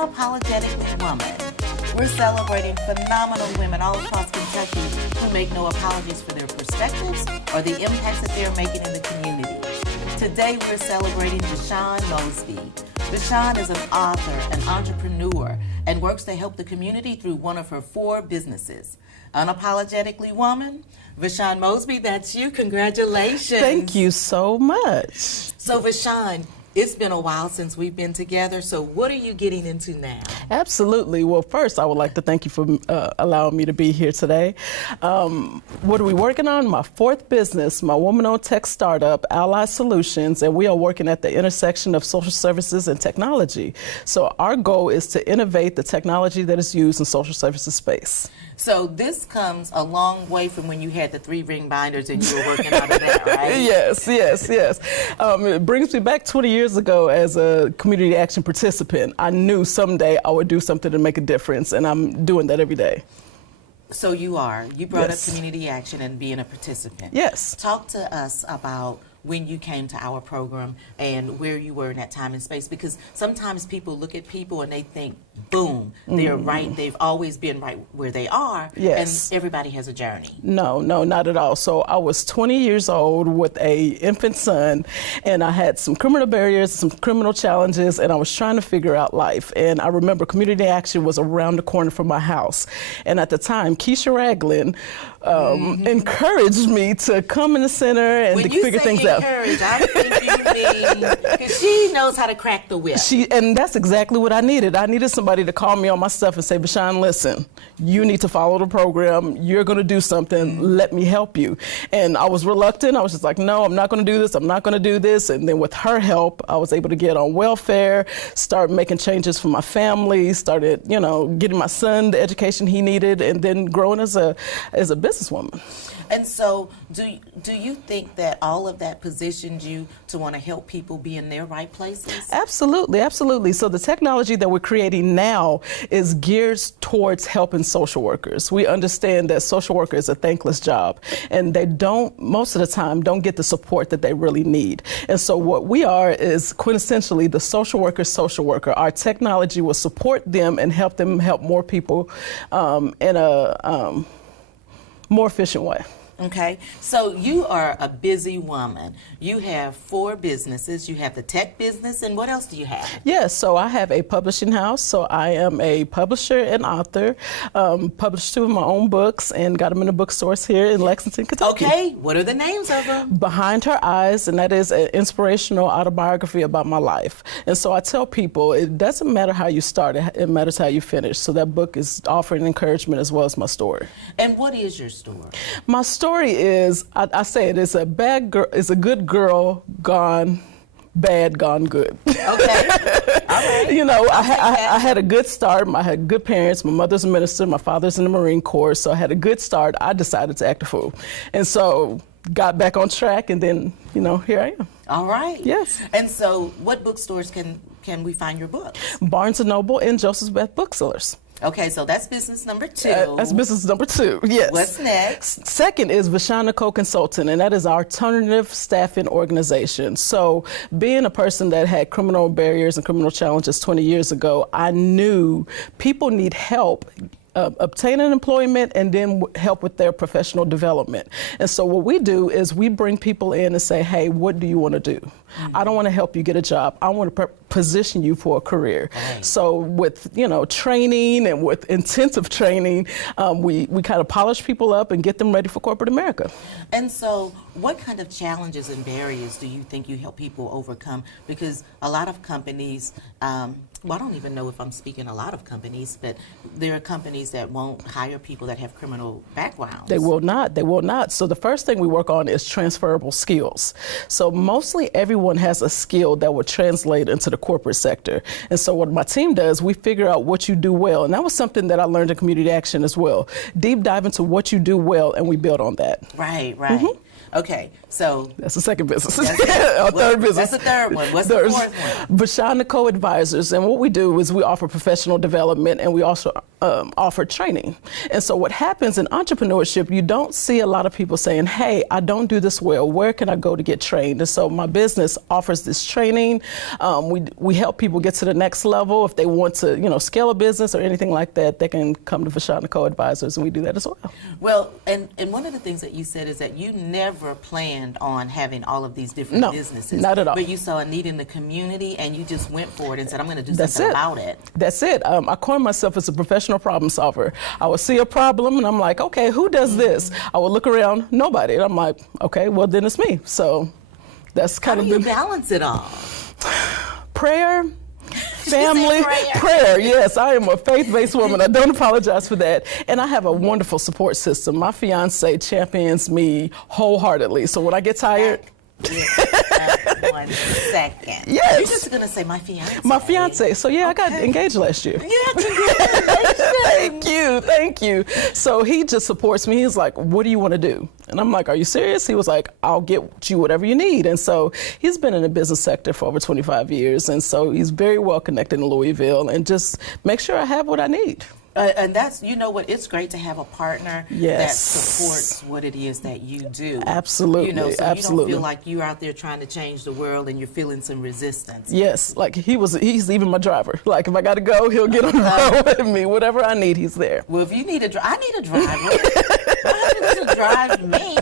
Unapologetically Woman. We're celebrating phenomenal women all across Kentucky who make no apologies for their perspectives or the impacts that they're making in the community. Today we're celebrating VaShaun Mosby. VaShaun is an author, an entrepreneur, and works to help the community through one of her 4 businesses. Unapologetically Woman, VaShaun Mosby, that's you. Congratulations. Thank you so much. So VaShaun, it's been a while since we've been together, so what are you getting into now? Absolutely. Well, first, I would like to thank you for allowing me to be here today. What are we working on? My 4th business, my woman-owned tech startup, Vauntech Solutions, and we are working at the intersection of social services and technology. So our goal is to innovate the technology that is used in social services space. So this comes a long way from when you had the 3-ring binders and you were working out of that, right? Yes. It brings me back 20 years ago as a community action participant. I knew someday I would do something to make a difference, and I'm doing that every day. So you brought Yes. up community action and being a participant. Yes. Talk to us about when you came to our program and where you were in that time and space, because sometimes people look at people and they think, boom, they're right, they've always been right where they are, Yes. and everybody has a journey. No, not at all. So I was 20 years old with a infant son, and I had some criminal barriers, some criminal challenges, and I was trying to figure out life. And I remember community action was around the corner from my house. And at the time, Keisha Ragland encouraged me to come in the center and to figure things out. Encourage, I think you mean, because she knows how to crack the whip. And that's exactly what I needed. I needed somebody to call me on my stuff and say, VaShaun, listen, you need to follow the program. You're going to do something. Let me help you. And I was reluctant. I was just like, no, I'm not going to do this. I'm not going to do this. And then with her help, I was able to get on welfare, start making changes for my family, started, getting my son the education he needed, and then growing as a businesswoman. And so do you think that all of that positioned you to want to help people be in their right places? Absolutely. So the technology that we're creating now is geared towards helping social workers. We understand that social worker is a thankless job, and they most of the time, don't get the support that they really need. And so what we are is quintessentially the social worker. Our technology will support them and help them help more people in a more efficient way. Okay, so you are a busy woman. You have 4 businesses. You have the tech business, and what else do you have? Yes, so I have a publishing house. So I am a publisher and author, published 2 of my own books and got them in the bookstores here in Lexington, Kentucky. Okay, what are the names of them? Behind Her Eyes, and that is an inspirational autobiography about my life. And so I tell people, it doesn't matter how you start, it matters how you finish. So that book is offering encouragement as well as my story. And what is your story? My story is, I say it is a bad girl, it's a good girl gone bad, gone good. Okay. All right. I had a good start. I had good parents. My mother's a minister. My father's in the Marine Corps. So I had a good start. I decided to act a fool. And so got back on track, and then, here I am. All right. Yes. And so what bookstores can we find your books? Barnes & Noble and Joseph's Beth Booksellers. Okay, so that's business number 2. That's business number 2, yes. What's next? Second is VaShaun Consultant, and that is our alternative staffing organization. So being a person that had criminal barriers and criminal challenges 20 years ago, I knew people need help obtaining employment and then help with their professional development. And so what we do is we bring people in and say, hey, what do you want to do? I don't want to help you get a job. I want to position you for a career. Right. So with, training and with intensive training, we kind of polish people up and get them ready for corporate America. And so what kind of challenges and barriers do you think you help people overcome? Because a lot of companies, I don't even know if I'm speaking a lot of companies, but there are companies that won't hire people that have criminal backgrounds. They will not. So the first thing we work on is transferable skills. So mostly everyone has a skill that would translate into the corporate sector. And so what my team does, we figure out what you do well. And that was something that I learned in community action as well. Deep dive into what you do well, and we build on that. Right. Okay, so That's the second business. Our third business. That's the third one. What's the fourth one? VaShaun Advisors, and what we do is we offer professional development, and we also offer training. And so what happens in entrepreneurship, you don't see a lot of people saying, hey, I don't do this well, where can I go to get trained? And so my business offers this training. We help people get to the next level. If they want to, scale a business or anything like that, they can come to VaShaun Advisors, and we do that as well. Well, and one of the things that you said is that you never planned on having all of these different businesses. Not at all. But you saw a need in the community, and you just went for it and said, I'm going to do something about it. That's it. I coined myself as a professional problem solver. I would see a problem, and I'm like, okay, who does this? I would look around, nobody. And I'm like, okay, well, then it's me. So that's kind of How do you balance it all? Prayer, family, prayer. Yes, I am a faith-based woman. I don't apologize for that. And I have a wonderful support system. My fiance champions me wholeheartedly. So when I get tired... One second. Yes. You're just going to say my fiance. My fiance. So I got engaged last year. Yeah, congratulations. Thank you. So he just supports me. He's like, what do you want to do? And I'm like, are you serious? He was like, I'll get you whatever you need. And so he's been in the business sector for over 25 years. And so he's very well connected in Louisville, and just make sure I have what I need. And that's, it's great to have a partner that supports what it is that you do. Absolutely. So absolutely. you don't feel like you're out there trying to change the world and you're feeling some resistance. Like he's even my driver. Like if I got to go, he'll get on the road with me. Whatever I need, he's there. Well, if you need I need a driver. My husband doesn't drive me.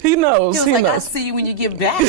He knows. He was like, I'll see you when you get back.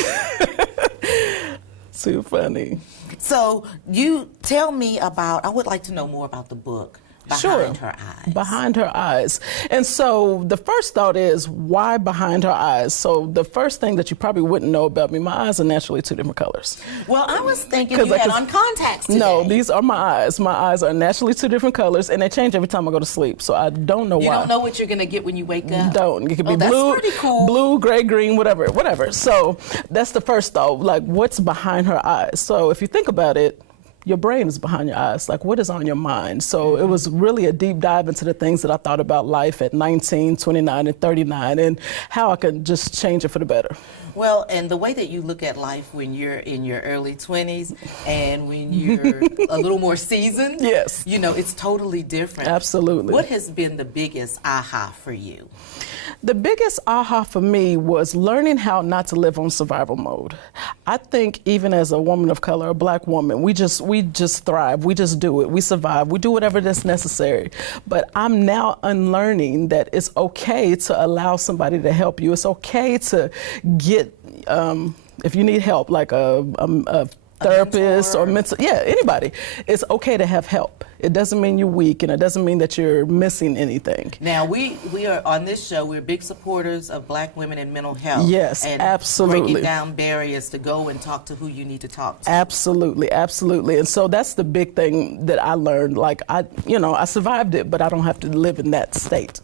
Too funny. So you tell me I would like to know more about the book. Behind Her Eyes. Behind Her Eyes. And so the first thought is, why behind her eyes? So the first thing that you probably wouldn't know about me, my eyes are naturally two different colors. Well, I was thinking you had on contacts today. No, these are my eyes. My eyes are naturally two different colors, and they change every time I go to sleep. So I don't know why. You don't know what you're going to get when you wake up? Don't. It could be blue, that's pretty cool. Blue, gray, green, whatever. So that's the first thought, like what's behind her eyes? So if you think about it, your brain is behind your eyes. Like, what is on your mind? So it was really a deep dive into the things that I thought about life at 19, 29, and 39, and how I could just change it for the better. Well, and the way that you look at life when you're in your early 20s and when you're a little more seasoned, yes, it's totally different. Absolutely. What has been the biggest aha for you? The biggest aha for me was learning how not to live on survival mode. I think even as a woman of color, a black woman, we just thrive. We just do it. We survive. We do whatever that's necessary. But I'm now unlearning that it's okay to allow somebody to help you. It's okay to get, if you need help, like a therapist or mental, anybody. It's okay to have help. It doesn't mean you're weak, and it doesn't mean that you're missing anything. Now, we are on this show, we're big supporters of black women and mental health. Yes, and absolutely. Breaking down barriers to go and talk to who you need to talk to. Absolutely. And so that's the big thing that I learned. Like, I survived it, but I don't have to live in that state.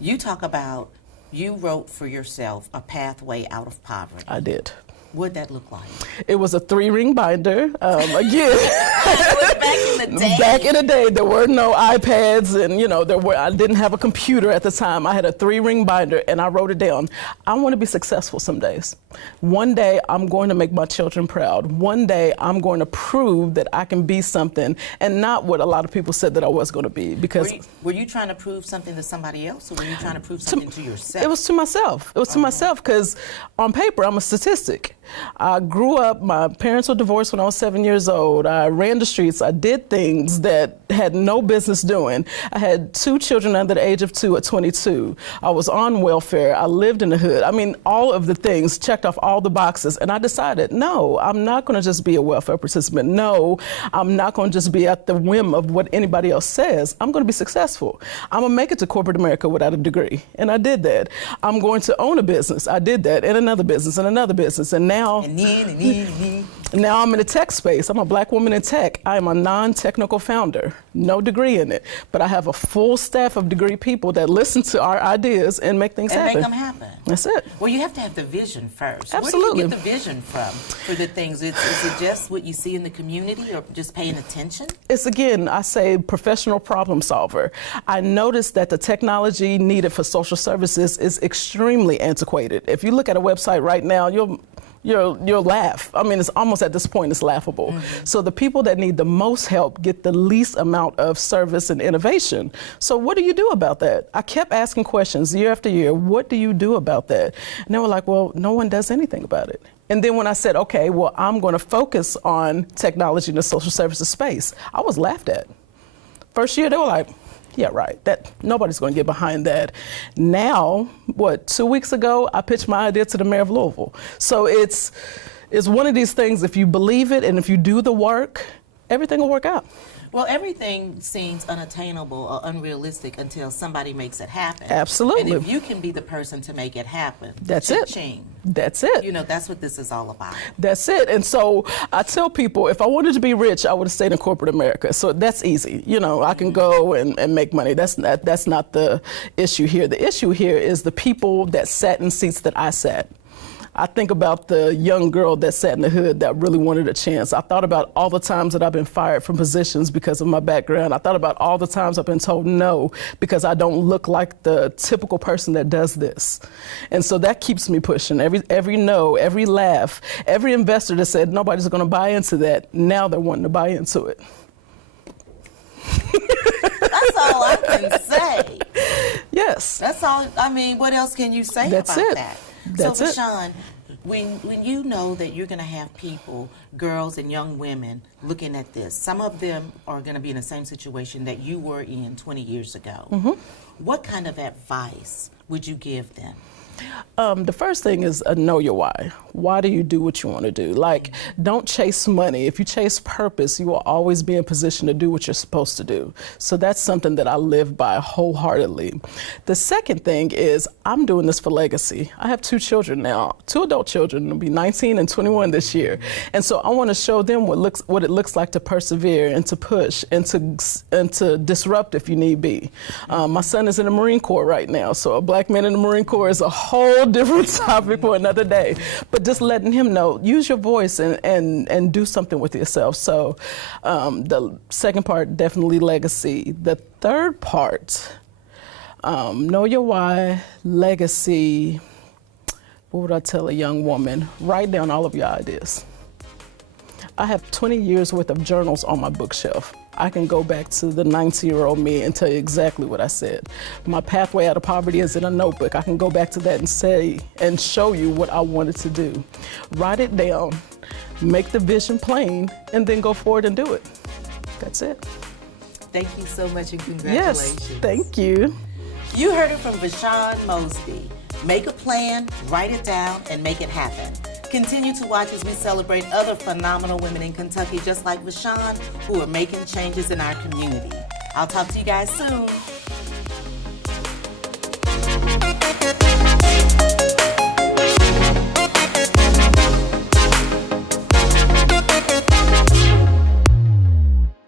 You talk about, you wrote for yourself a pathway out of poverty. I did. What'd that look like? It was a 3-ring binder. Again, back in the day, there were no iPads, and I didn't have a computer at the time. I had a 3-ring binder, and I wrote it down. I want to be successful some days. One day, I'm going to make my children proud. One day, I'm going to prove that I can be something, and not what a lot of people said that I was going to be. Because were you trying to prove something to somebody else, or were you trying to prove something to yourself? It was to myself. It was to myself, because on paper, I'm a statistic. I grew up, my parents were divorced when I was 7 years old. I ran the streets. I did things that had no business doing. I had 2 children under the age of 2 at 22. I was on welfare. I lived in the hood. I mean, all of the things, checked off all the boxes. And I decided, no, I'm not going to just be a welfare participant. No, I'm not going to just be at the whim of what anybody else says. I'm going to be successful. I'm going to make it to corporate America without a degree. And I did that. I'm going to own a business. I did that. And another business and another business. And now, And then. now I'm in the tech space. I'm a black woman in tech. I am a non-technical founder, no degree in it, but I have a full staff of degree people that listen to our ideas and make things happen. Make them happen. That's it. Well, you have to have the vision first. Absolutely. Where do you get the vision from for the things? Is it just what you see in the community or just paying attention? It's, again, I say professional problem solver. I noticed that the technology needed for social services is extremely antiquated. If you look at a website right now, you'll laugh. I mean, it's almost at this point, it's laughable. Mm-hmm. So the people that need the most help get the least amount of service and innovation. So what do you do about that? I kept asking questions year after year. What do you do about that? And they were like, well, no one does anything about it. And then when I said, okay, well, I'm going to focus on technology in the social services space, I was laughed at. First year, they were like, yeah, right. That nobody's going to get behind that. Now, 2 weeks ago, I pitched my idea to the mayor of Louisville. So it's one of these things. If you believe it and if you do the work, everything will work out. Well, everything seems unattainable or unrealistic until somebody makes it happen. Absolutely. And if you can be the person to make it happen, that's it. Cha-ching. That's it. You know, that's what this is all about. That's it. And so I tell people, if I wanted to be rich, I would have stayed in corporate America. So that's easy. You know, I can go and make money. That's not the issue here. The issue here is the people that sat in seats that I sat. I think about the young girl that sat in the hood that really wanted a chance. I thought about all the times that I've been fired from positions because of my background. I thought about all the times I've been told no because I don't look like the typical person that does this. And so that keeps me pushing. Every no, every laugh, every investor that said nobody's going to buy into that, now they're wanting to buy into it. That's all I can say. Yes. That's all. I mean, what else can you say That's about it. that? That's so, it. VaShaun, when you know that you're going to have people, girls and young women, looking at this, some of them are going to be in the same situation that you were in 20 years ago. Mm-hmm. What kind of advice would you give them? The first thing is know your why. Why do you do what you want to do? Like, don't chase money. If you chase purpose, you will always be in position to do what you're supposed to do. So that's something that I live by wholeheartedly. The second thing is I'm doing this for legacy. I have 2 children now, 2 adult children. They'll be 19 and 21 this year. And so I want to show them what it looks like to persevere and to push and to disrupt if you need be. My son is in the Marine Corps right now. So a black man in the Marine Corps is a whole different topic for another day. But just letting him know, use your voice and do something with yourself. So the second part, definitely legacy. The third part, know your why, legacy. What would I tell a young woman? Write down all of your ideas. I have 20 years worth of journals on my bookshelf. I can go back to the 90-year-old me and tell you exactly what I said. My pathway out of poverty is in a notebook. I can go back to that and say and show you what I wanted to do. Write it down, make the vision plain, and then go forward and do it. That's it. Thank you so much and congratulations. Yes, thank you. You heard it from VaShaun Mosby. Make a plan, write it down, and make it happen. Continue to watch as we celebrate other phenomenal women in Kentucky just like VaShaun who are making changes in our community. I'll talk to you guys soon.